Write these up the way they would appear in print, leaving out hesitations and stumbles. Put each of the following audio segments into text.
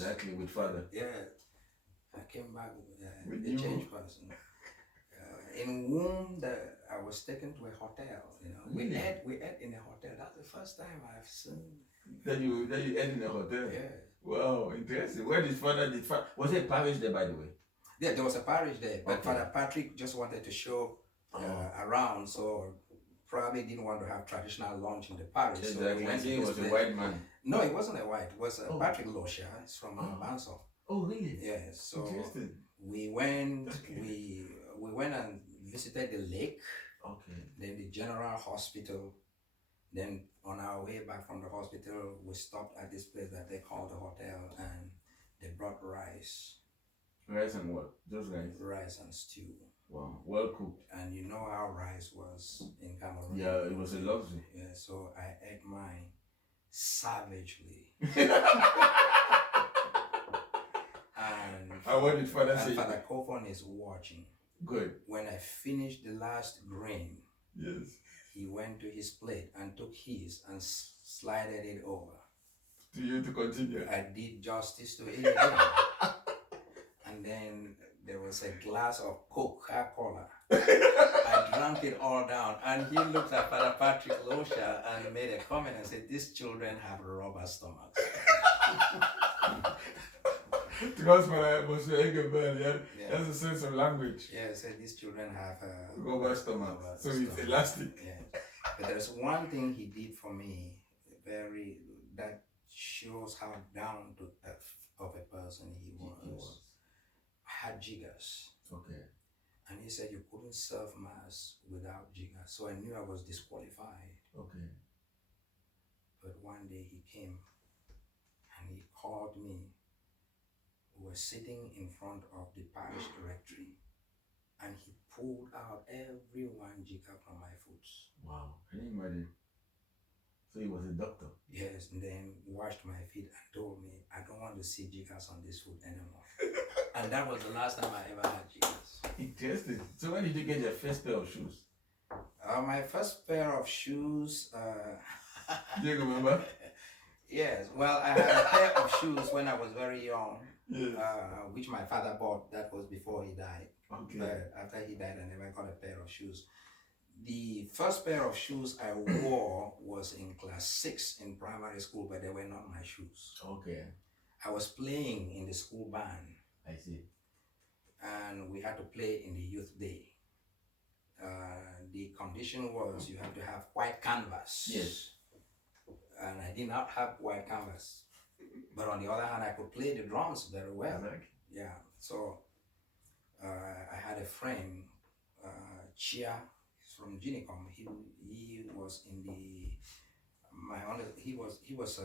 Exactly, with father. Yeah. I came back with a changed person. In womb, I was taken to a hotel. You know, Really? we ate in a hotel. That's the first time I've seen. That you ate in a hotel. Yeah. Wow, interesting. Where did father? Was there a parish there, by the way? Yeah, there was a parish there, but Father Patrick just wanted to show around, so probably didn't want to have traditional lunch in the parish. Exactly. So he was a white man. No, it wasn't a white. It was Patrick Losha. It's from Banso. Oh, really? Yeah. So interesting. We went. We went and visited the lake. Okay. Then the general hospital. Then on our way back from the hospital, we stopped at this place that they called the hotel, and they brought rice. Rice and what? Just rice? Rice and stew. Wow, well cooked. And you know how rice was in Cameroon. Yeah, it was a luxury. Yeah, so I ate mine savagely. And what did father say? Father Kofon is watching. Good. When I finished the last grain, yes, he went to his plate and took his and slided it over. To you to continue. I did justice to it again. And then there was a glass of Coca-Cola. I drank it all down, and he looked at Father Patrick Losha and made a comment and said, "These children have rubber stomachs." Because Father was that's a sense of language. Yeah, he said these children have rubber stomach, so it's elastic. Yeah. But there's one thing he did for me, that shows how down to earth of a person he was. I had jiggers. Okay. And he said you couldn't serve mass without jiggers. So I knew I was disqualified. Okay. But one day he came and he called me. We were sitting in front of the parish directory, and he pulled out every one jigger from my foot. Wow. Can you imagine? So he was a doctor? Yes, and then washed my feet and told me, "I don't want to see jiggers on this foot anymore." And that was the last time I ever had jiggers. Interesting. So when did you get your first pair of shoes? My first pair of shoes... Do you remember? Yes. Well, I had a pair of shoes when I was very young, yes. Which my father bought. That was before he died. Okay. But after he died, I never got a pair of shoes. The first pair of shoes I wore was in class 6 in primary school, but they were not my shoes. Okay. I was playing in the school band. I see. And we had to play in the youth day. The condition was you have to have white canvas. Yes. And I did not have white canvas. But on the other hand, I could play the drums very well. Exactly. Yeah. So I had a friend, Chia, from Ginicom. He was in the he was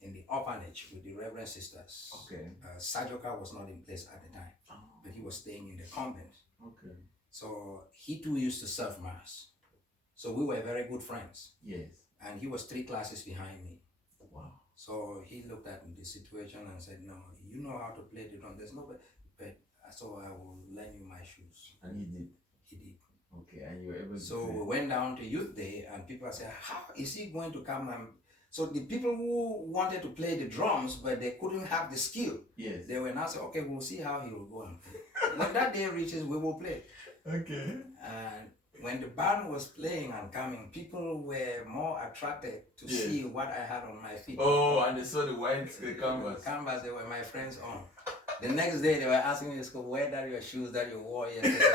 in the orphanage with the Reverend Sisters. Okay. Sajoka was not in place at the time, but he was staying in the convent. Okay. So he too used to serve mass. So we were very good friends. Yes. And he was 3 classes behind me. Wow. So he looked at the situation and said, "No, you know how to play the drum. There's no, but so I will lend you my shoes." And he did. He did. Okay, and you were able to. So we went down to youth day, and people said, "How is he going to come?" And so the people who wanted to play the drums, but they couldn't have the skill. Yes. They were now saying, "Okay, we'll see how he will go and play." When that day reaches, we will play. Okay. And when the band was playing and coming, people were more attracted to see what I had on my feet. Oh, and they saw the white canvas. The canvas, they were my friends on. The next day, they were asking me in school, "Where are your shoes that you wore yesterday?"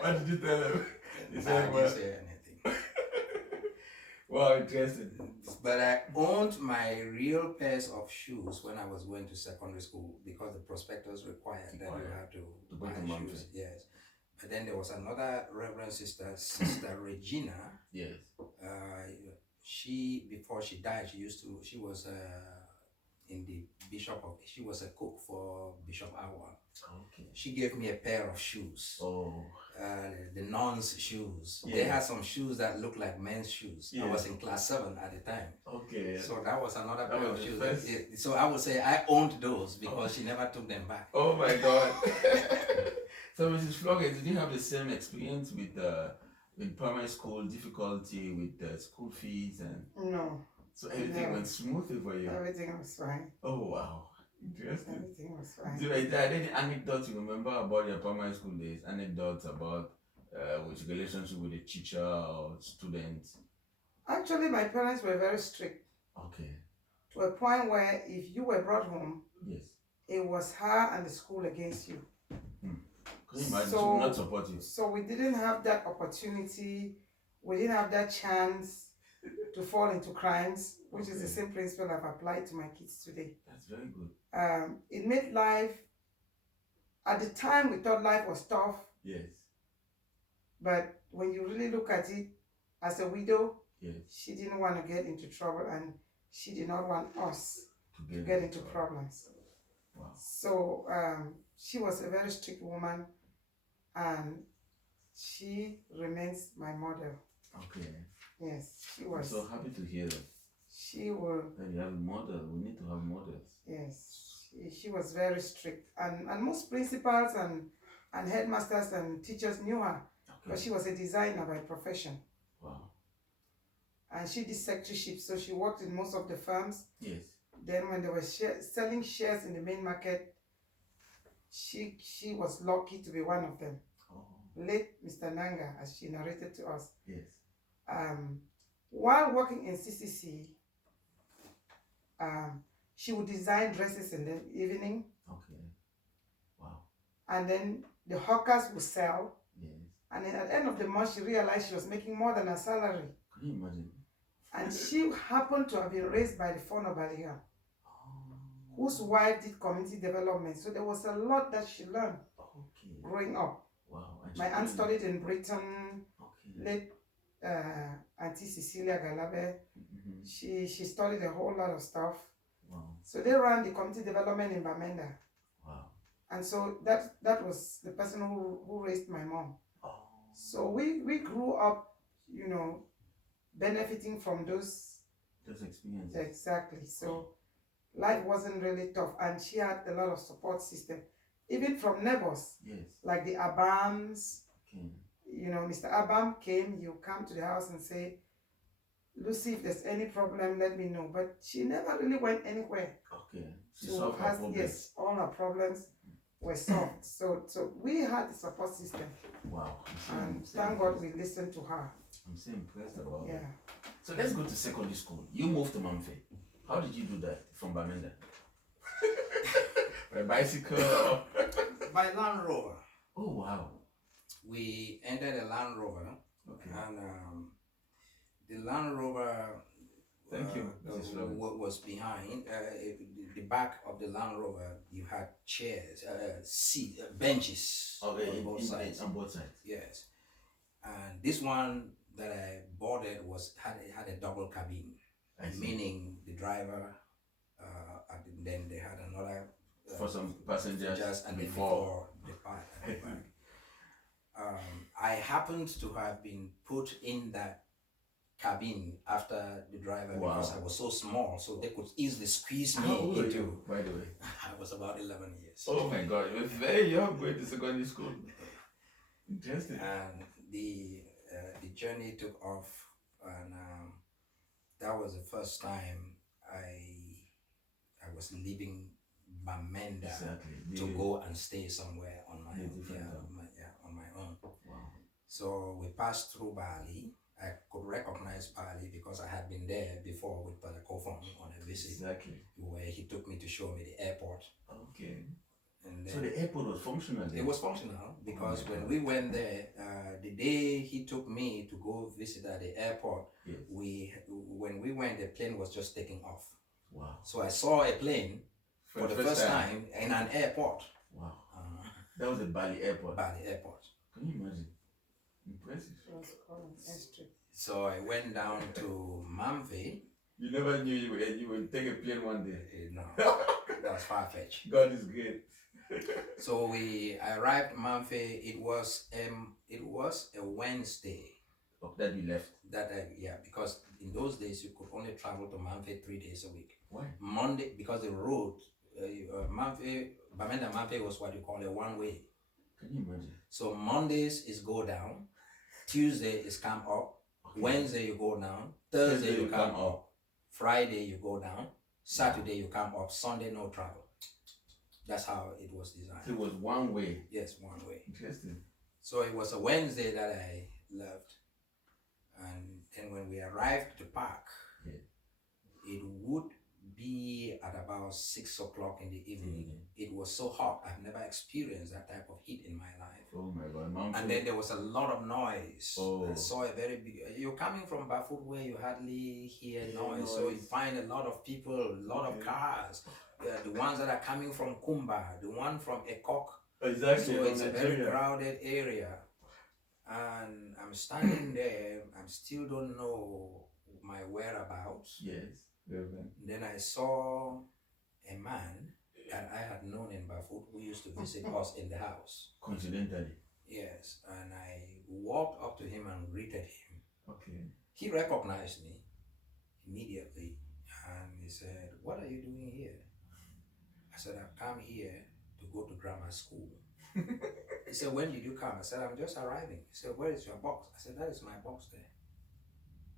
What did you tell them? I didn't say anything. Wow, interesting. But I owned my real pairs of shoes when I was going to secondary school because the prospectus required that you had to buy shoes. Yes. But then there was another Reverend Sister Regina. Yes. Before she died, she was in the she was a cook for Bishop Akwa. Okay. She gave me a pair of shoes. Oh. The nuns' shoes. Yeah. They had some shoes that looked like men's shoes. Yeah. I was in class 7 at the time. Okay. So that was another pair of shoes. So I would say I owned those because she never took them back. Oh my God. So Mrs. Florence, did you have the same experience with primary school, difficulty with school fees and? No. So everything went smoothly for you? Everything was fine. Oh wow. Interesting. Everything was fine. Do are there any anecdotes you remember about your primary school days? Anecdotes about with relationship with a teacher or students? Actually, my parents were very strict. Okay. To a point where if you were brought home, Yes. it was her and the school against you. Can you imagine? She would not support you. So we didn't have that opportunity. We didn't have that chance to fall into crimes, which is the same principle I've applied to my kids today. That's very good. It made life, at the time we thought life was tough. Yes. But when you really look at it, as a widow, yes, she didn't want to get into trouble, and she did not want us to get into problems. Wow. So she was a very strict woman, and she remains my model. Okay. Yes, she was. I'm so happy to hear that. She will. That you have a model. We need to have models. Yes, she was very strict, and most principals and headmasters and teachers knew her, because she was a designer by profession. Wow. And she did secretaryship, so she worked in most of the firms. Yes. Then when they were selling shares in the main market, she was lucky to be one of them. Oh. Late Mr. Nanga, as she narrated to us. Yes. While working in CCC, she would design dresses in the evening. Okay. Wow. And then the hawkers would sell. Yes. And then at the end of the month, she realized she was making more than her salary. Can you imagine? And she happened to have been raised by the Fono Baliga, whose wife did community development. So there was a lot that she learned growing up. Wow. My aunt studied in Britain. Late Auntie Cecilia Galabe. She studied a whole lot of stuff. Wow. So they ran the community development in Bamenda. Wow. And so that was the person who raised my mom. Oh. So we grew up, benefiting from those experiences. Exactly. So life wasn't really tough, and she had a lot of support system, even from neighbors. Yes. Like the Abams. Okay. Mr. Abam came, you come to the house and say, Lucy, if there's any problem, let me know. But she never really went anywhere. Okay. She solved her problems. Yes, all her problems were solved. So we had the support system. Wow. And thank God we listened to her. I'm so impressed about that. Yeah. So let's go to secondary school. You moved to Mamfe. How did you do that from Bamenda? By bicycle? By Land Rover. Oh, wow. We entered a Land Rover. Okay. And the Land Rover Thank you, Mrs. Florence. Was behind. The back of the Land Rover, you had chairs, benches on both sides. On both sides. Yes. And this one that I boarded had a double cabin, meaning the driver, and then they had another for some passengers and before the back. I happened to have been put in that cabin after the driver because I was so small, so they could easily squeeze me into. You, by the way? I was about 11 years. Oh my God, you were very young going to secondary school. Interesting. And the journey took off, and that was the first time I was leaving Bamenda to go and stay somewhere on my own. Wow. So we passed through Bali. I could recognize Bali because I had been there before with Brother Kofon on a visit. Exactly. Where he took me to show me the airport. Okay. And then so the airport was functional then? It was functional because when we went there, the day he took me to go visit at the airport, yes. when we went, the plane was just taking off. Wow. So I saw a plane for the first time in an airport. Wow. That was the Bali airport? Bali airport. Can you imagine? Impressive. So I went down to Mamfe. You never knew you would take a plane one day? No, that was far-fetched. God is great. So I arrived in Mamfe. It was a Wednesday. That you left? Because in those days you could only travel to Mamfe 3 days a week. Why? Monday, because the road, Bamenda Mamfe was what you call a one-way. Can you imagine? So Mondays is go down, Tuesday is come up, Wednesday you go down, Thursday you come up, Friday you go down, Saturday you come up, Sunday no travel. That's how it was designed. So it was one way. Yes, one way. Interesting. So it was a Wednesday that I left. And then when we arrived at the park, it would be at about 6 o'clock in the evening. It was so hot. I've never experienced that type of heat in my life. Oh my God. And then there was a lot of noise. Oh. I saw a very big, you're coming from Bafut where you hardly hear noise. So you find a lot of people, a lot of cars. The ones that are coming from Kumba, the one from Ekok. Exactly. So it's a very crowded area. And I'm standing there, I still don't know my whereabouts. Yes. Then I saw a man that I had known in Bafut who used to visit us in the house. Coincidentally. Yes, and I walked up to him and greeted him. Okay. He recognized me immediately and he said, "What are you doing here?" I said, "I've come here to go to grammar school." He said, "When did you come?" I said, "I'm just arriving." He said, "Where is your box?" I said, "That is my box there."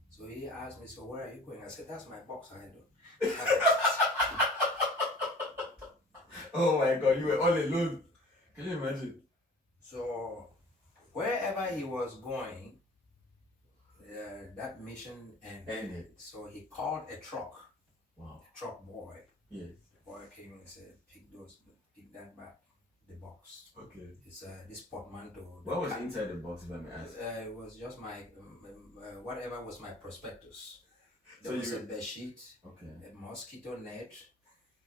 So he asked me, "So where are you going?" I said, "That's my box. I do." Oh my God, you were all alone. Can you imagine? So wherever he was going, that mission ended. So he called a truck. Wow. A truck boy. Yes. The boy came and said, pick that back, the box." Okay. It's this portmanteau. What was inside the box, if I may ask? It was just my, whatever was my prospectus. There So was a bed sheet, okay, a mosquito net,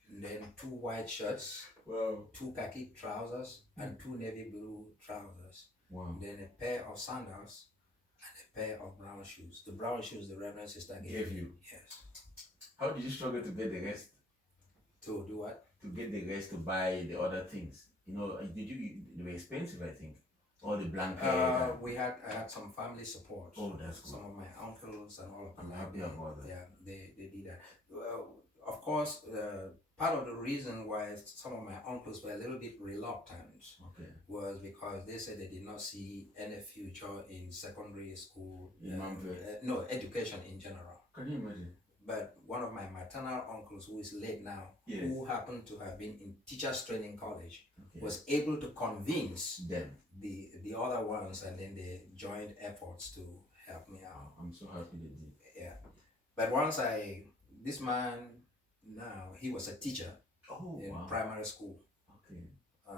then 2 white shirts, wow, 2 khaki trousers, and 2 navy blue trousers. Wow. Then a pair of sandals and a pair of brown shoes. The brown shoes the Reverend Sister gave you? Yes. How did you struggle to get the rest? To do what? To get the rest to buy the other things. You know, they were expensive, I think. All the blanket. I had some family support. Oh, that's good. Some of my uncles and all of them. I'm happy about that. Yeah, they did that. Of course, part of the reason why some of my uncles were a little bit reluctant was because they said they did not see any future in secondary school. No, education in general. Can you imagine? But one of my maternal uncles, who is late now, who happened to have been in teachers training college, was able to convince them, the other ones, and then they joined efforts to help me out. I'm so happy they did. Yeah. But this man now, he was a teacher in primary school. Okay.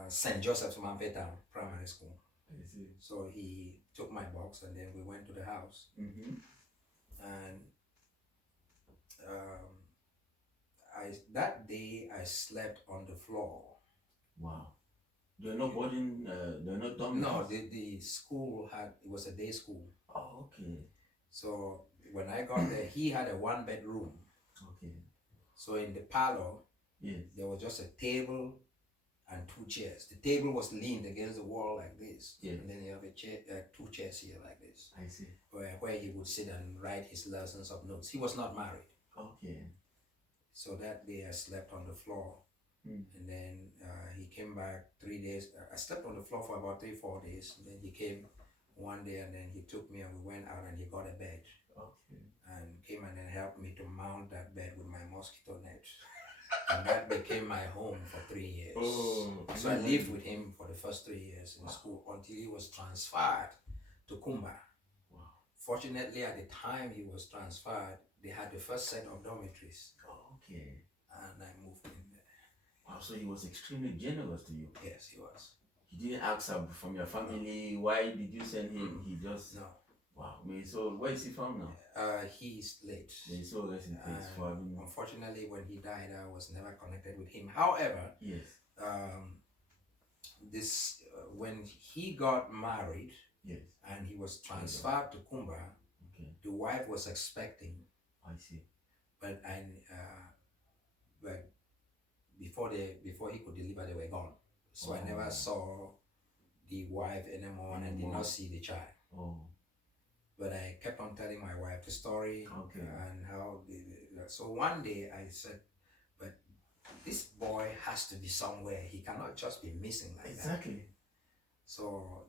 St. Joseph's Manfetown Primary School. I see. So he took my box and then we went to the house. And that day I slept on the floor. Wow. They're not boarding, they're not dormitories? No, the school it was a day school. Oh, okay. So when I got there, he had a 1-bedroom. Okay. So in the parlor, there was just a table and 2 chairs. The table was leaned against the wall like this. And then you have a chair, 2 chairs here like this. I see. Where he would sit and write his lessons of notes. He was not married. Okay. So that day I slept on the floor. And then he came back 3 days. I slept on the floor for about 3-4 days. And then he came one day and then he took me and we went out and he got a bed. Okay. And came and then helped me to mount that bed with my mosquito net. And that became my home for 3 years. Oh, so I lived with him for the first 3 years in school until he was transferred to Kumba. Wow. Fortunately, at the time he was transferred, they had the first set of dormitories. Oh, okay. And I moved in there. Wow, so he was extremely generous to you. Yes, he was. You didn't ask him from your family, why did you send him? He just... No. Wow, I mean, so where is he from now? He's late. He's so rest in peace for having... Unfortunately, when he died, I was never connected with him. However, when he got married, and he was transferred to Kumba, the wife was expecting. I see. But before he could deliver, they were gone. So I never saw the wife anymore and did not see the child. Oh. But I kept on telling my wife the story and how. So one day I said, "But this boy has to be somewhere. He cannot just be missing like that." Exactly. So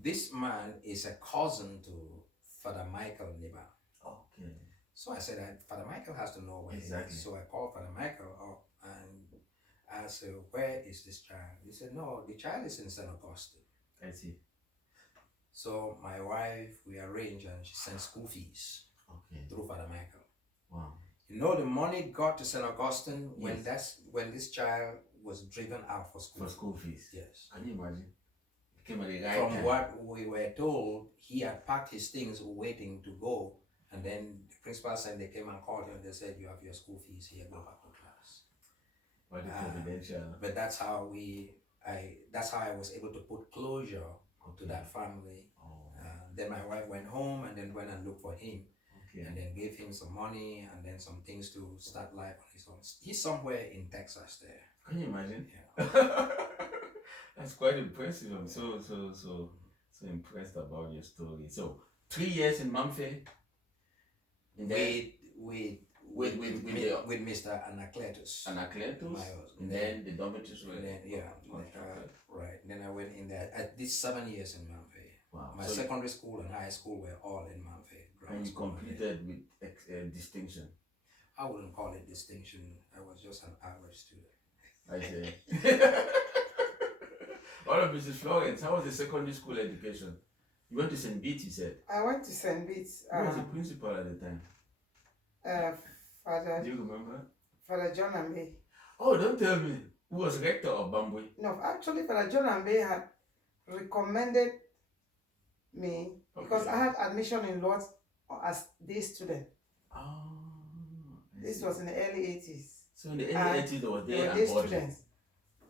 this man is a cousin to Father Michael Niba. Okay. So I said, Father Michael has to know where he is. So I called Father Michael up and I said, where is this child? He said, no, the child is in St. Augustine. I see. So my wife, we arranged and she sent school fees through Father Michael. Wow. You know, the money got to St. Augustine when this child was driven out for school. For school fees? Yes. Can you imagine? From what we were told, he had packed his things waiting to go, and then the principal said they came and called him and they said, you have your school fees here, go back to class. What confidential. But that's how I was able to put closure to that family. Then my wife went home and then went and looked for him. And then gave him some money and then some things to start life on his own. He's somewhere in Texas there. Can you imagine? Yeah. That's quite impressive. I'm so impressed about your story. So 3 years in Mamfe. With Mr. Anacletus. And then the dormitories were right. Then I went in there. I did 7 years in Mamfe. Wow. My secondary school and high school were all in Mamfe. And you completed with distinction. I wouldn't call it distinction. I was just an average student. I see. All of Mrs. Florence, how was the secondary school education? You went to St. Beats, you said? I went to St. Beats. Who was the principal at the time? Father. Do you remember? Father John Ambe. Oh, don't tell me. Who was rector of Bambwe? No, actually, Father John Ambe had recommended me because I had admission in Lord's as day student. This was in the early 80s. So in the early 80s, there was day students.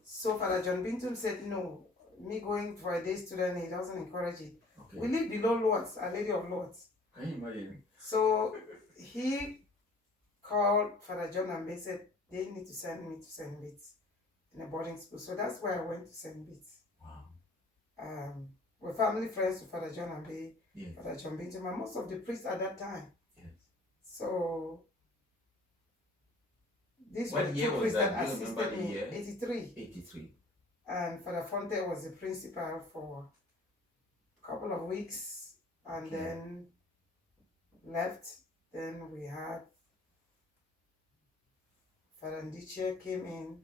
So Father John Bintum said, no, me going for a day student, he doesn't encourage it. We live below Lord's, Our Lady of Lords. Can you imagine? So he called Father John and they said they need to send me to St. Beats in a boarding school. So that's why I went to St. Beats. Wow. We're family friends with Father John Ambe, Father John Bintum, and most of the priests at that time. Yes. So this what was year two was priests that? that Do you remember assisted the me. year? 83. 83. And Father Fonte was the principal for a couple of weeks and then left. Then we had Father Ndiche came in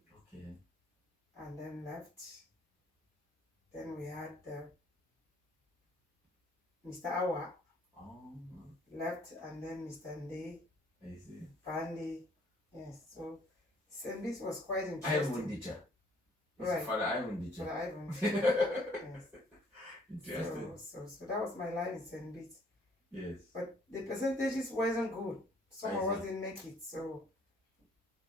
and then left. Then we had Mr. Akwa left, and then Mr. Nde, Pandi. Yes, so St. Beats was quite interesting. Right. Father Ivan Dicha. Father Ivan. Yes. Interesting. So that was my life in St. Beats. Yes. But the percentages wasn't good. Some of us didn't make it, so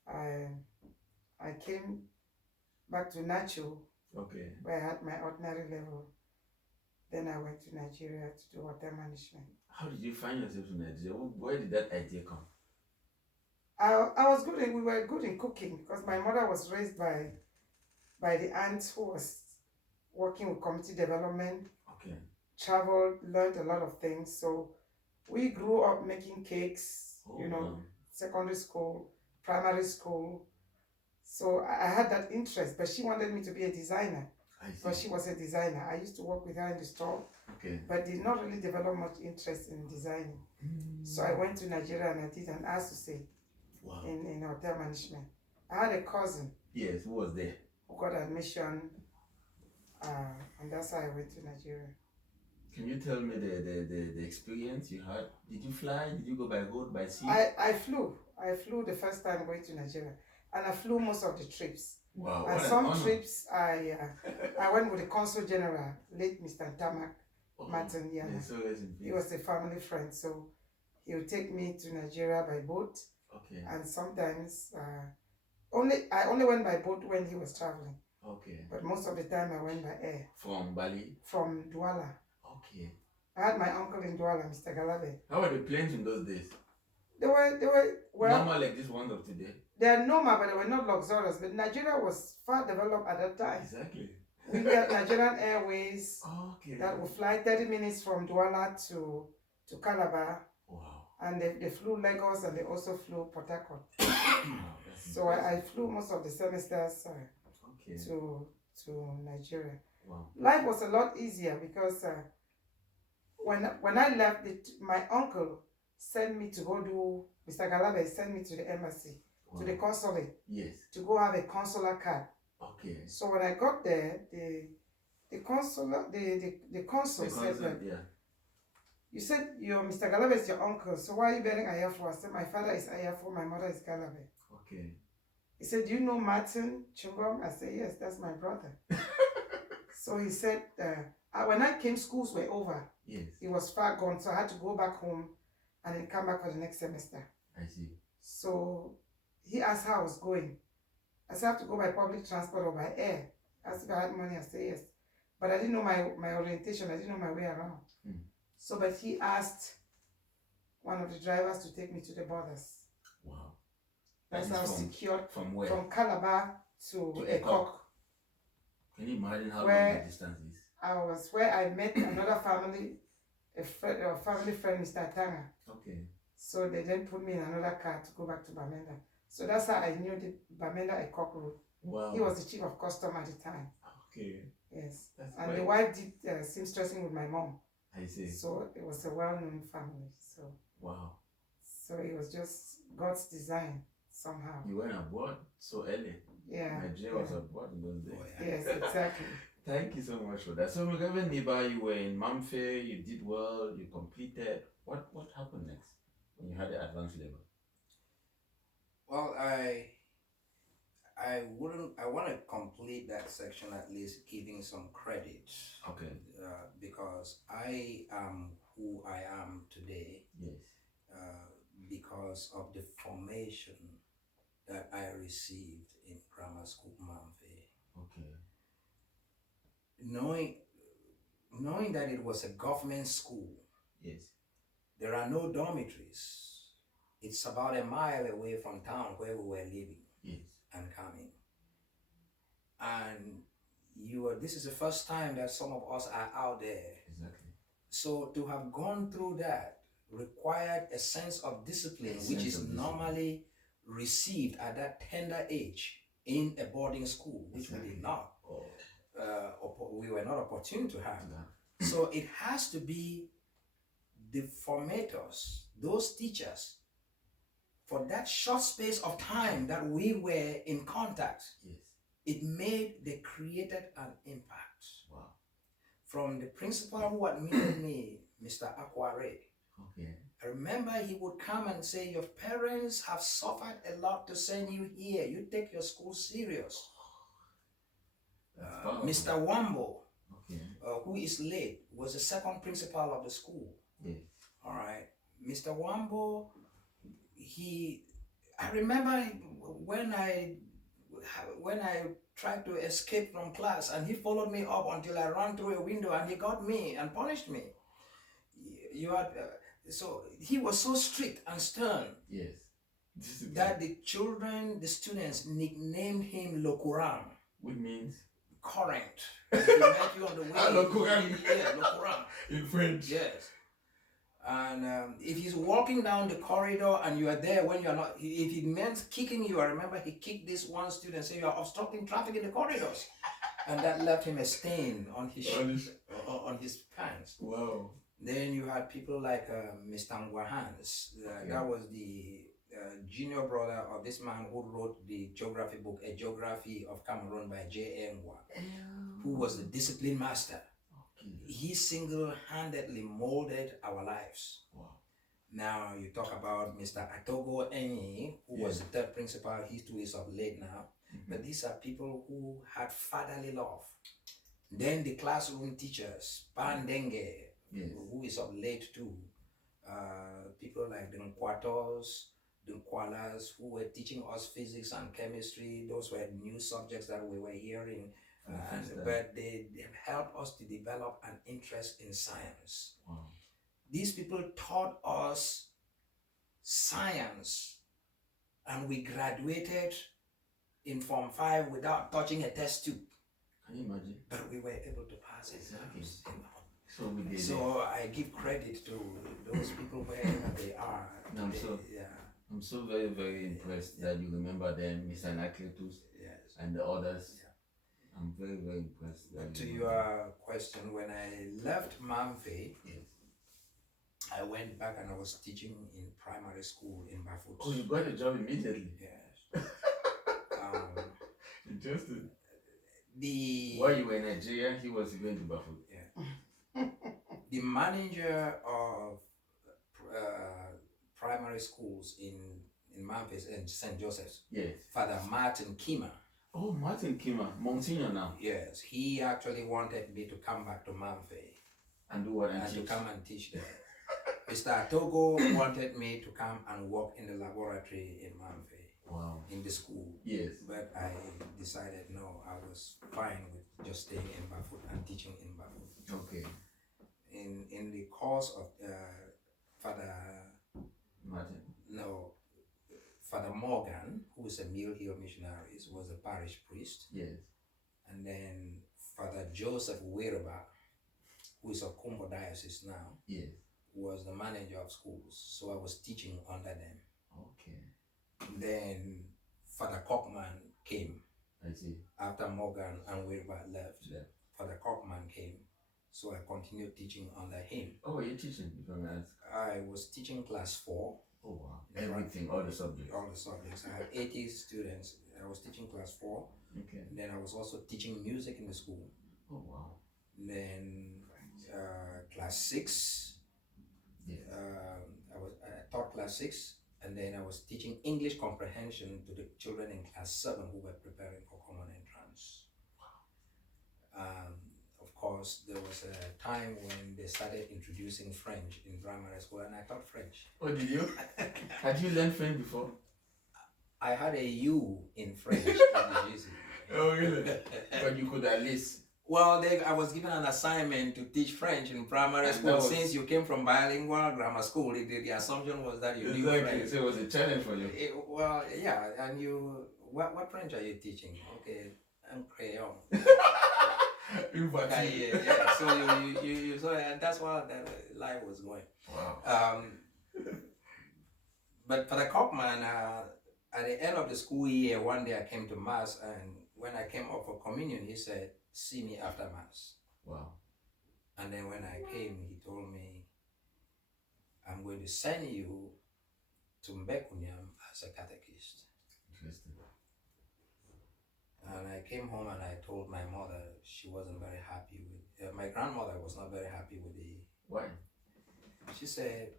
I came back to Nacho. Where I had my ordinary level. Then I went to Nigeria to do hotel management. How did you find yourself in Nigeria? Where did that idea come? I was good we were good in cooking because my mother was raised by the aunt who was working with community development. Traveled, learned a lot of things. So we grew up making cakes, secondary school, primary school. So I had that interest, but she wanted me to be a designer. Because she was a designer. I used to work with her in the store, but did not really develop much interest in designing. So I went to Nigeria and I did an associate in hotel management. I had a cousin. Yes, who was there? Who got admission, and that's how I went to Nigeria. Can you tell me the experience you had? Did you fly? Did you go by road, by sea? I flew. I flew the first time going to Nigeria, and I flew most of the trips. Wow, and some trips I went with the Consul General, late Mr. Tamak Martin. He was a family friend, so he would take me to Nigeria by boat. And sometimes I only went by boat when he was traveling. But most of the time I went by air. From Bali? From Douala. I had my uncle in Douala, Mr. Galabe. How were the planes in those days? They were normal like this one of today. They are normal, but they were not luxurious. But Nigeria was far developed at that time. Exactly. We had Nigerian Airways that would fly 30 minutes from Douala to Calabar. Wow. And they flew Lagos and they also flew Port Harcourt. So I flew most of the semesters to Nigeria. Wow. Life was a lot easier because when I left, my uncle sent me to go do, Mr. Galabe sent me to the embassy, to the consulate, yes, to go have a consular card. Okay. So when I got there, the consul said that, yeah. you said your Mr. Galabe is your uncle, so why are you bearing Ayafo? I said, my father is Ayafo, my mother is Galabe. Okay. He said, do you know Martin Chungom? I said, yes, that's my brother. So he said, when I came, schools were over. Yes. He was far gone, so I had to go back home and then come back for the next semester. I see. So he asked how I was going. I said, I have to go by public transport or by air. I asked if I had money. I said, yes. But I didn't know my orientation. I didn't know my way around. So, but he asked one of the drivers to take me to the borders. Wow. That's how secured from where? From Calabar to Ekok. Can you imagine how long the distance is? I was where I met another family, a family friend, Mr. Tanga. Okay. So they then put me in another car to go back to Bamenda. So that's how I knew the Bamenda Ekok route. Wow. He was the chief of custom at the time. Okay. Yes. That's and the wife did seamstressing with my mom. I see. So it was a well-known family. So. Wow. So it was just God's design somehow. You went abroad so early. Yeah. Nigeria was abroad in those days. Yes, exactly. Thank you so much for that. So, Reverend Niba, you were in Mamfe, you did well, you completed. What happened next when you had the advanced level? Well, I want to complete that section at least giving some credit. Okay. Because I am who I am today. Yes. Because of the formation that I received in grammar school Mamfe. Okay. Knowing that it was a government school. Yes. There are no dormitories. It's about a mile away from town where we were living. Yes. And coming. And this is the first time that some of us are out there. Exactly. So to have gone through that required a sense of discipline, which is normally received at that tender age in a boarding school, which we did not. We were not opportune to have. So it has to be the formators, those teachers, for that short space of time that we were in contact. Yes. They created an impact. Wow. From the principal who admitted me, Mr. Akwa. Okay. I remember he would come and say, your parents have suffered a lot to send you here. You take your school serious. Mr. Wambo, okay. Who is late, was the second principal of the school. Yes. All right. Mr. Wambo, I remember when I tried to escape from class and he followed me up until I ran through a window and he got me and punished me. So he was so strict and stern. Yes. That the students nicknamed him Lokuram. Which means? Current. He met you on the way. Lokuram. Yeah, Lokuram. In French. Yes. And if he's walking down the corridor and you are there when you're not, if he meant kicking you, I remember he kicked this one student, saying you are obstructing traffic in the corridors. And that left him a stain on his on his pants. Wow. Then you had people like Mr. Ngwahans. That was the junior brother of this man who wrote the geography book, A Geography of Cameroon by J. Ngwa, who was the discipline master. He single-handedly molded our lives. Wow. Now you talk about Mr. Atogo Enyi, who was the third principal. He too is of late now. But these are people who had fatherly love. Then the classroom teachers, Pandenge, who is of late too. People like the Nkwatos, the Nkwalas, who were teaching us physics and chemistry. Those were new subjects that we were hearing. But they helped us to develop an interest in science. Wow. These people taught us science, and we graduated in Form 5 without touching a test tube. Can you imagine? But we were able to pass it. Exactly. So we did. So I give credit to those people wherever they are. I'm so very, very impressed that you remember them, Mr. Nakletus, and the others. I'm very, very impressed. To your question, when I left Mamfe, I went back and I was teaching in primary school in Bafut. Oh, you got a job immediately? Yes. Interesting. The While you were in Nigeria, he was going to Bafut. Yeah. The manager of primary schools in Memphis and St. Joseph's, yes, Father Martin Kima. Oh, Martin Kima, Monsignor now. Yes, he actually wanted me to come back to Memphis and do what and to come and teach there. Mr. Togo wanted me to come and work in the laboratory in Memphis. Wow. In the school. Yes. But I decided no, I was fine with just staying in Bafut and teaching in Bafut. Okay. In the course of Father Martin. No, Father Morgan, who is a Mill Hill missionary, was a parish priest. Yes. And then Father Joseph Wereba, who is of Kumbo Diocese now. Yes. Was the manager of schools. So I was teaching under them. Okay. Then Father Cockman came. I see. After Morgan and Wereba left. Yeah. Father Cockman came. So I continued teaching under him. Oh, you're teaching, if I may ask? I was teaching class 4. Oh, wow. Everything, all the subjects? All the subjects. I had 80 students. I was teaching class 4. Okay. And then I was also teaching music in the school. Oh, wow. And then class 6. Yes. I taught class 6. And then I was teaching English comprehension to the children in class 7 who were preparing for common entrance. Of course, there was a time when they started introducing French in primary school, and I taught French. Oh, did you? Had you learned French before? I had a U in French. Oh, really? But you could at least. Well, I was given an assignment to teach French in primary school. Since you came from bilingual grammar school, the assumption was that you knew French. So it was a challenge for you. Well, yeah, and what French are you teaching? Okay, I'm crayon. Yeah. So so and that's why that life was going. Wow. But for the Cockman, at the end of the school year, one day I came to Mass, and when I came up for communion, he said, "See me after Mass." Wow. And then when I came, he told me, "I'm going to send you to Mbekunyam as a catechist." Interesting. And I came home and I told my mother. She wasn't very happy with. My grandmother was not very happy with the. Why? She said,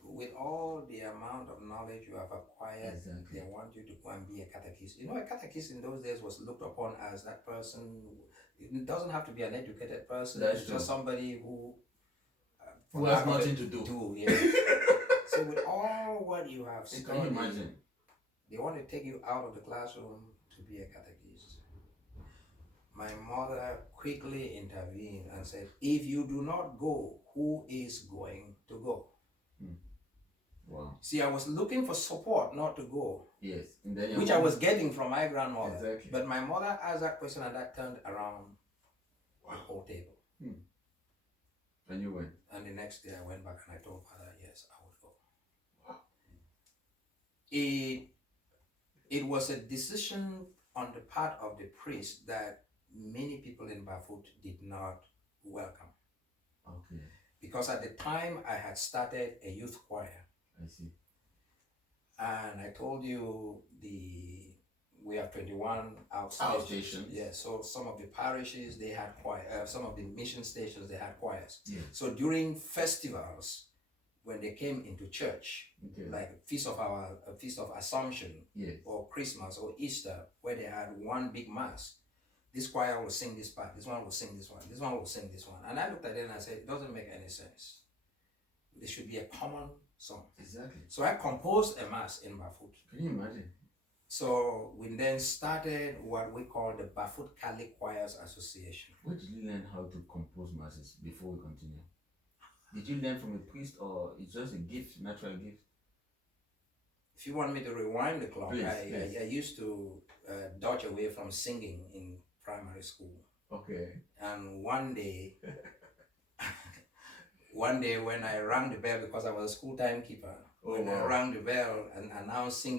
"With all the amount of knowledge you have acquired, exactly. They want you to go and be a catechist." You know, a catechist in those days was looked upon as that person. It doesn't have to be an educated person. That's it's just somebody who has nothing to do. Yeah. So with all what you have studied, can you imagine? They want to take you out of the classroom to be a catechist. My mother quickly intervened and said, "If you do not go, who is going to go?" Wow. See, I was looking for support not to go. Yes. And then which I was getting from my grandmother. Exactly. But my mother asked that question and that turned around the whole table. And you went? And the next day I went back and I told Father, yes, I would go. Wow. It was a decision on the part of the priest that many people in Bafut did not welcome. Okay. Because at the time I had started a youth choir. I see. And I told you we have 21 outstations. Yeah, so some of the parishes they had choir, some of the mission stations they had choirs. Yeah. So during festivals, when they came into church, like Feast of Assumption, or Christmas or Easter, where they had one big mass, this choir will sing this part, this one will sing this one, this one will sing this one. And I looked at it and I said, it doesn't make any sense. There should be a common song. Exactly. So I composed a mass in Bafut. Can you imagine? So we then started what we call the Bafut Catholic Choirs Association. Where did you learn how to compose masses before we continue? Did you learn from a priest or it's just a gift, natural gift? If you want me to rewind the clock, please. I used to dodge away from singing in primary school. Okay. And one day when I rang the bell, because I was a school timekeeper, I rang the bell and announced singing